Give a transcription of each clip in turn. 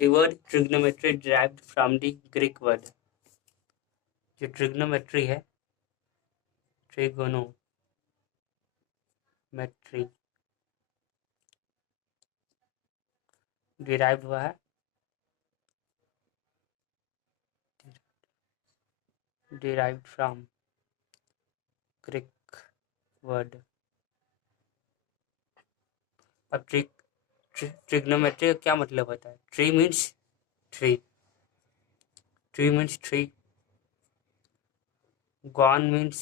The word trigonometry derived from the Greek word. जो trigonometry है, trigonometry derive हुआ है derived from Greek word. अब ट्रिग्नोमेट्री का क्या मतलब होता है? Tree means tree, tree means tree, gone means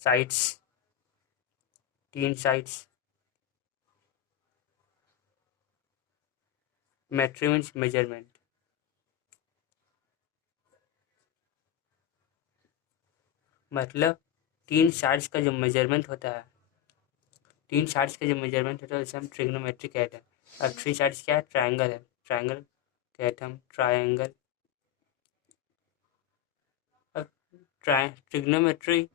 sides, तीन साइड्स, मेट्री मीन्स मेजरमेंट। मतलब तीन साइड्स का जो मेजरमेंट होता है, तीन साइड्स का जो मेजरमेंट होता है उसे हम ट्रिग्नोमेट्री कहते हैं। अब थ्री साइड्स क्या है? ट्रायंगल है, ट्रायंगल कहते हैं हम ट्रायंगल। अब ट्रिग्नोमेट्री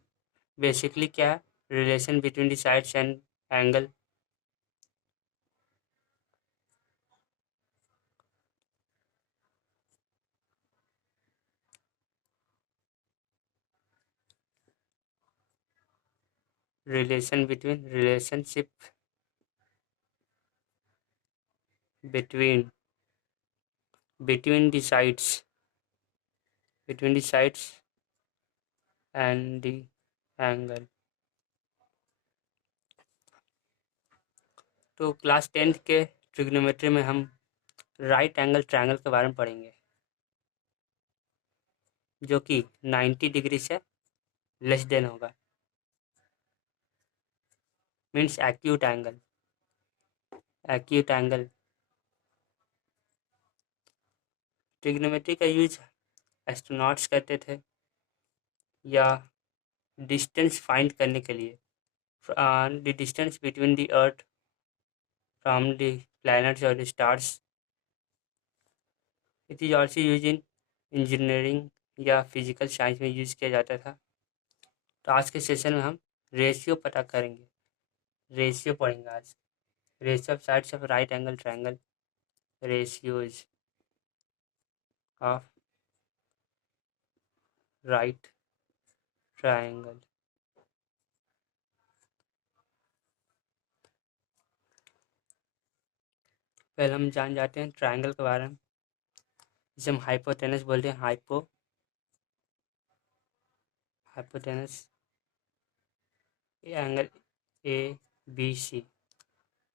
बेसिकली क्या है? Relation between the sides and angle. relationship between the sides, and the angle। तो क्लास 10th के ट्रिग्नोमेट्री में हम राइट एंगल ट्रायंगल के बारे में पढ़ेंगे, जो कि 90 डिग्री से लेस देन होगा, मीन्स एक्यूट एंगल। ट्रिग्नोमेट्री का यूज एस्ट्रोनॉट्स करते थे या डिस्टेंस फाइंड करने के लिए, the distance between the earth from the planets और the stars. It is also use in engineering या फिजिकल साइंस में यूज किया जाता था। तो आज के सेशन में हम रेशियो पता करेंगे, रेशियो पढ़ेंगे आज। Ratio of sides of right angle triangle, ratios of right triangle. पहले हम जान जाते हैं ट्रायंगल के बारे में, जिसे हम हाइपोटेनस बोलते हैं। Hypotenuse angle A B C.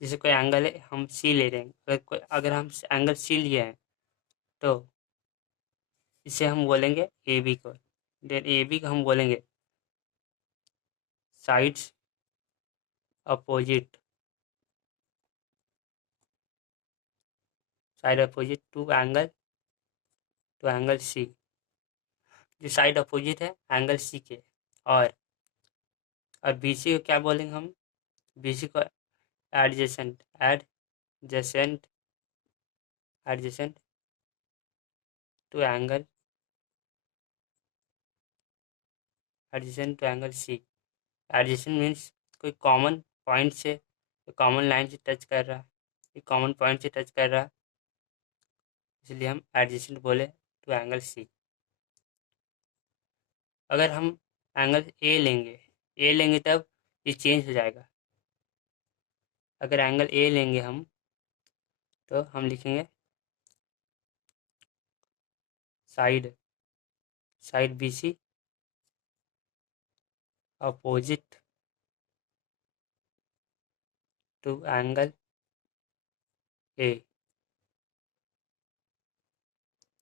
जैसे कोई एंगल है, हम सी ले रहे हैं, अगर हम एंगल सी लिए हैं तो इसे हम बोलेंगे ए बी को। देन ए बी को हम बोलेंगे sides opposite, side opposite to angle C. जो साइड अपोजिट है एंगल सी के। और बी सी को क्या बोलेंगे हम? बी सी को adjacent, adjacent adjacent to angle C. Adjacent means कोई कॉमन पॉइंट से, कॉमन लाइन से टच कर रहा है, कॉमन पॉइंट से टच कर रहा है, इसलिए हम एडजेसेंट बोले टू एंगल सी। अगर हम एंगल ए लेंगे तब ये चेंज हो जाएगा। अगर एंगल ए लेंगे हम तो हम लिखेंगे side B C opposite to angle A.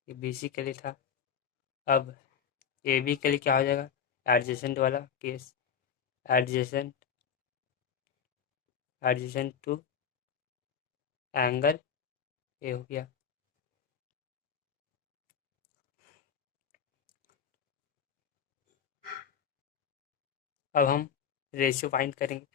ये बी सी के लिए था। अब ए बी के लिए क्या हो जाएगा? एडजेसेंट वाला केस, एडजेसेंट टू एंगल ए हो गया। अब हम रेशियो फाइंड करेंगे।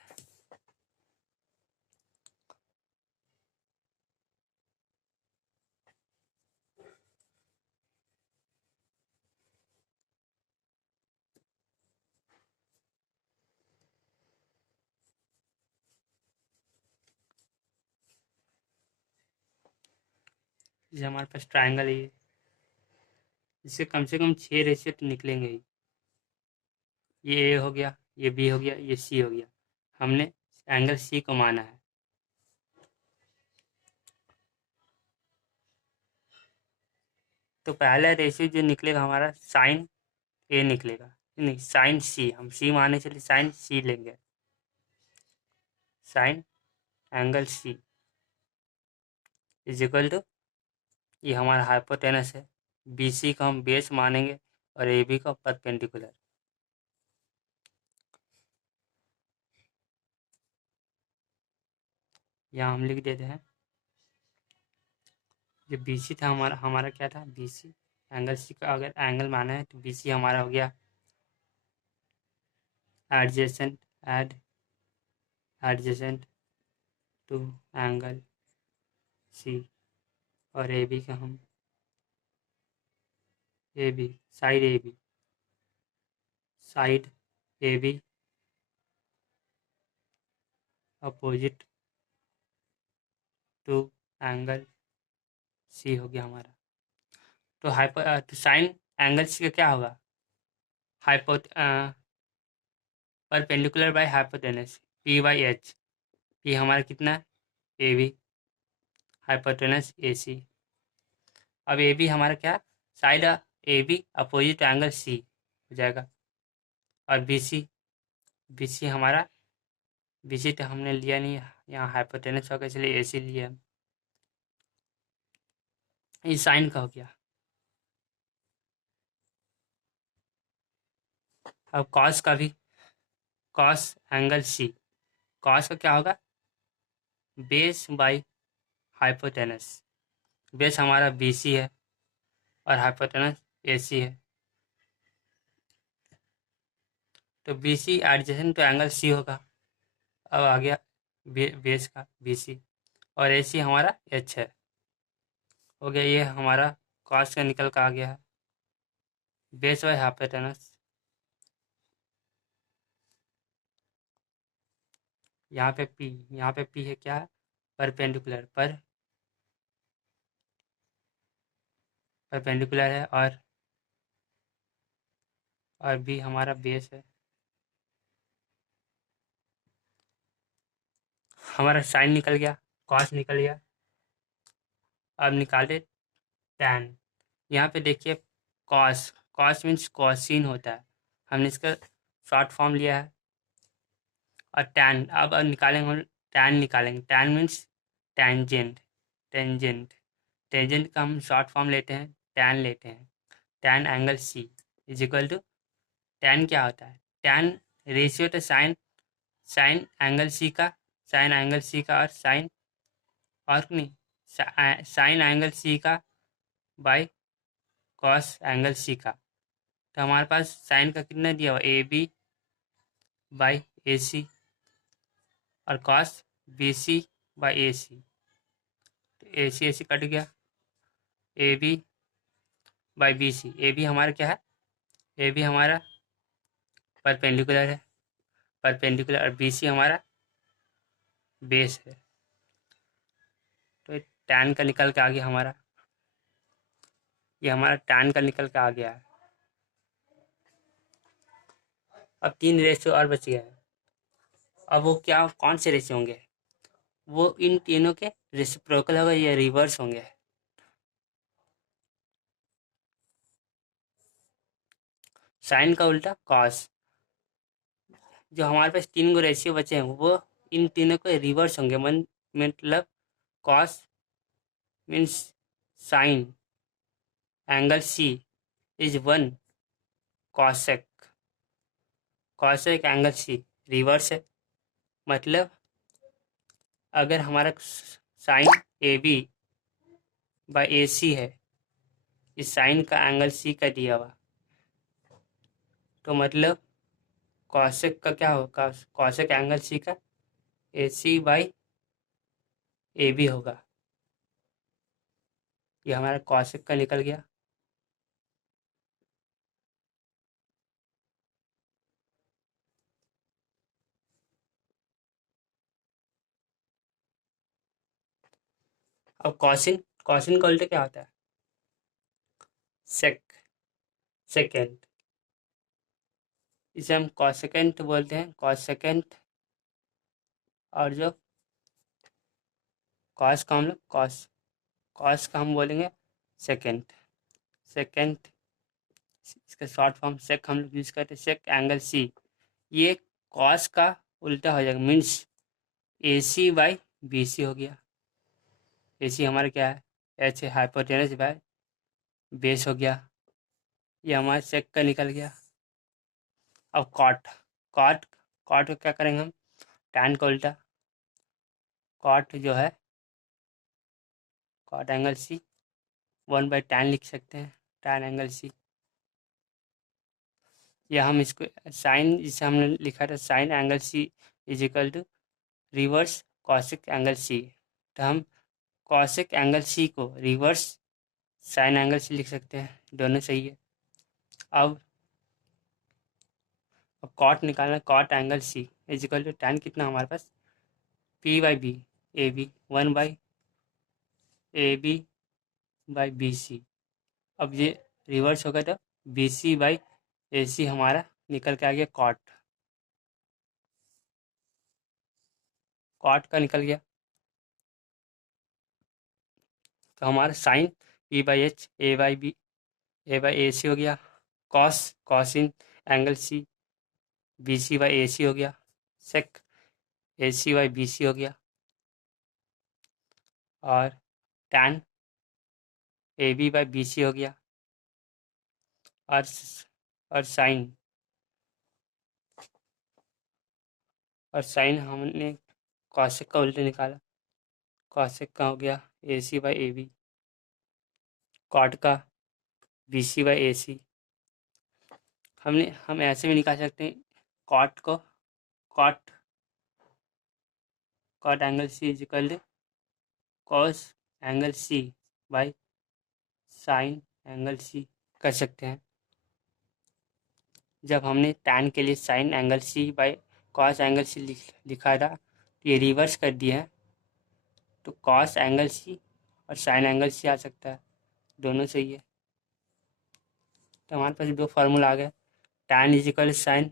जैसे हमारे पास ट्राइंगल है, इससे कम से कम 6 रेशियो तो निकलेंगे ही। ये ए हो गया, ये बी हो गया, ये सी हो गया। हमने एंगल सी को माना है। तो पहला रेशियो जो निकलेगा हमारा साइन ए निकलेगा, नहीं साइन सी, हम सी माने चलिए साइन सी लेंगे। Sine angle C is equal to, ये हमारा हाइपोटेनस है, बी सी को हम बेस मानेंगे और ए बी को परपेंडिकुलर। यहाँ हम लिख देते हैं, जो बी सी था हमारा हमारा क्या था, बी सी एंगल सी का अगर एंगल माना है तो बी सी हमारा हो गया adjacent, adjacent to angle C, और ए बी का हम A B side, A B side A B opposite to angle C हो गया हमारा। तो साइन एंगल सी का क्या होगा, hypo perpendicular by hypotenuse, P by H. P हमारा कितना है, ए बी, हाइपोटेनस ए सी। अब ए बी हमारा क्या, side A B opposite angle C हो जाएगा। और बी सी, बी सी हमारा, बी सी तो हमने लिया नहीं, यहाँ हाइपोटेनस होगा इसलिए ए सी लिया हम। ये साइन का हो गया। अब कॉस का भी, कॉस एंगल सी, कॉस का क्या होगा, बेस बाई हाइपोटेनस। बेस हमारा बी सी है और हाइपोटेनस ए सी है, तो B C adjacent to angle C होगा। अब आ गया बेस का बी सी, और ए सी हमारा एच है, हो गया। ये हमारा कॉस का निकल का आ गया है, बेस बाई हाइपोटेनस। यहाँ पे पी, यहाँ पे पी है क्या, परपेंडिकुलर पर, परपेंडिकुलर है, और बी हमारा बेस है। हमारा साइन निकल गया, कॉस निकल गया। अब निकाले टैन। यहाँ पे देखिए कॉस, कॉस मीन्स कॉसिन होता है, हमने इसका शॉर्ट फॉर्म लिया है। और टैन, अब निकालेंगे हम, टैन निकालेंगे, tan means tangent, tangent, tangent का हम शॉर्ट फॉर्म लेते हैं, टैन लेते हैं। Tan angle C is equal to, tan क्या होता है, टैन रेशियो तो साइन, साइन एंगल सी का, साइन एंगल सी का, और साइन, और नहीं, साइन एंगल सी का बाय कॉस एंगल सी का। तो हमारे पास साइन का कितना दिया हुआ, ए बी बाई ए सी, और cos B C by A C. तो ए सी कट गया, A B by B C. A B हमारा क्या है, ए बी हमारा परपेंडिकुलर है, परपेंडिकुलर, और बी सी हमारा बेस है। तो टैन का निकल के आ गया हमारा, ये हमारा टैन का निकल के आ गया है। अब 3 रेशियो और बच गया है। अब वो क्या, कौन से रेशियो होंगे, वो इन तीनों के रेसिप्रोकल होगा या रिवर्स होंगे। साइन का उल्टा कॉस, जो हमारे पास 3 गो रेशियो बचे हैं वो इन तीनों के रिवर्स होंगे। मतलब cos means sine angle C is 1 cosec, cosec angle C reverse है। मतलब अगर हमारा sine A B by A C है, इस साइन का एंगल सी का दिया हुआ, तो मतलब कॉसेक का क्या होगा, कॉसेक एंगल सी का ए सी बाई ए बी होगा। ये हमारा कॉसेक का निकल गया। अब कॉसिन, कोसाइन का उल्टा क्या होता है? सेक सेकेंड। इसे हम कॉसेकेंट बोलते हैं, कॉसेकेंट। और जो कॉस का हम लोग कॉस का हम बोलेंगे सेकेंड। सेकेंड, इसका शॉर्ट फॉर्म सेक हम लोग यूज़ करते हैं, सेक एंगल सी। ये कॉस का उल्टा हो जाएगा, means A C by B C हो गया। ए सी हमारा क्या है? एच हाइपोटेनस बाय बेस हो गया। ये हमारा सेक का निकल गया। अब कॉट, कॉट कॉट को क्या करेंगे हम? टैन का उल्टा। कॉट जो है, कॉट एंगल सी 1/tan लिख सकते हैं, टैन एंगल सी। या हम इसको साइन, जिसे हमने लिखा था sine angle C is equal to reverse cosec angle C. तो हम कॉसिक एंगल सी को रिवर्स साइन एंगल सी लिख सकते हैं, दोनों सही है। अब कॉट निकालना है, cot angle C is equal to tan कितना हमारे पास? P by B, A B 1/AB/BC। अब ये रिवर्स होगा तो BC/AC हमारा निकल के आ गया कॉट। कॉट का निकल गया तो हमारा साइन P/H A/AC हो गया। कॉस कॉसिन एंगल C BC/AC हो गया। सेक AC/BC हो गया। और टैन AB/BC हो गया। और साइन, हमने कॉसेक का उल्टा निकाला, कॉसेक का हो गया AC/AB। कॉट का BC/AC। हम ऐसे भी निकाल सकते हैं कॉट को, cot cot angle C is equal to cos angle C by sine angle C कर सकते हैं। जब हमने टैन के लिए sine angle C by cos angle C लिखा था, तो ये रिवर्स कर दिया है, तो कॉस एंगल सी और साइन एंगल सी आ सकता है, दोनों सही है। तो हमारे पास दो फार्मूला आ गए, tan is equal to sine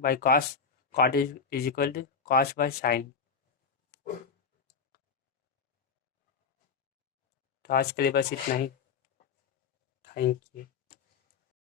by cos, cot is equal to cos by sine. तो आज के लिए बस इतना ही। Thank you.